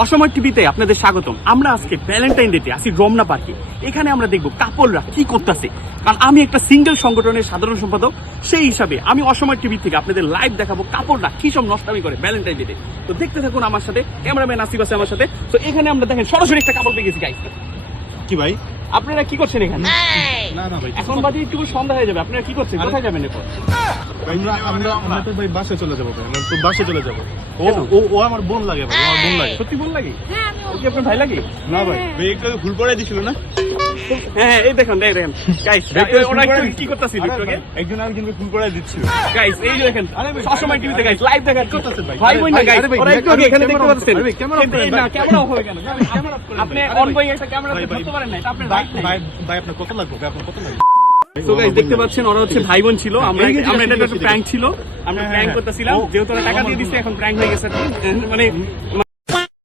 অসময় টিভিতে আপনাদের স্বাগতম। আমরা আজকে ভ্যালেন্টাইন ডেতে আছি রমনা পার্কে। এখানে আমরা দেখবো কাপলরা কি করতেছে, কারণ আমি একটা সিঙ্গেল সংগঠনের সাধারণ সম্পাদক, সেই হিসাবে আমি অসময় টিভি থেকে আপনাদের লাইভ দেখাবো কাপলরা কি সব নষ্টামি করে ভ্যালেন্টাইন ডেতে। তো দেখতে থাকুন আমার সাথে, ক্যামেরাম্যান আসিফ আছে আমার সাথে। তো এখানে আমরা দেখেন সরাসরি একটা কাপল পেয়ে গেছি গাইস। কি ভাই? আপনারা কি করছেন এখানে? না না ভাই, এখন বাজে একটু সন্ধ্যা হয়ে যাবে, আপনারা কি করছেন, কোথায় যাবেন এখন? আমরা তো ভাই বাসে চলে যাবো ভাই, আমরা তো বাসে চলে যাবো। ও ও ও আমার বোন লাগে ভাই, আমার বোন লাগে। সত্যি বল লাগে? ও কি আপনার ভাই লাগে? না ভাই, ভাই একটু ভুল পড়াই দিছিল না? হ্যাঁ এই দেখেন দেখেন গাইস, ওরা একটু কি করতেছিল একটু আগে একজন আরেকজনকে ভুল পড়াই দিচ্ছিল। গাইস, এই যে দেখেন সবসময় টিভিতে গাইস লাইভ দেখেন করতেছে ভাই। ভাই বোন না গাইস, আরে ভাই, ওরা একটু আগে এখানে দেখতে পাচ্ছেন। আরে ভাই, ক্যামেরা অফ করেন না ভাই। ক্যামেরা অফ হয়ে গেল, আপনি অনগোয়িং একটা ক্যামেরা ভাই, ভাই, ধরতে পারেন না, এটা আপনার ভাই রাইট নাই। ভাই ভাই, আপনার কত লাগবে ভাই? আপনার কত লাগবে? তো গাইস দেখতে পাচ্ছেন ওরা হচ্ছে ভাই বোন ছিল। আমরা এই যে আমরা এটা ঠিক একটা আছে, প্র্যাঙ্ক ছিল, আমরা হ্যাঁ, প্র্যাঙ্ক হ্যাঁ। করতেছিলাম, ও, যেহেতু ওরা টাকা আমার দিয়ে দিচ্ছে বোন। এখন প্র্যাঙ্ক হয়ে গেছে। মানে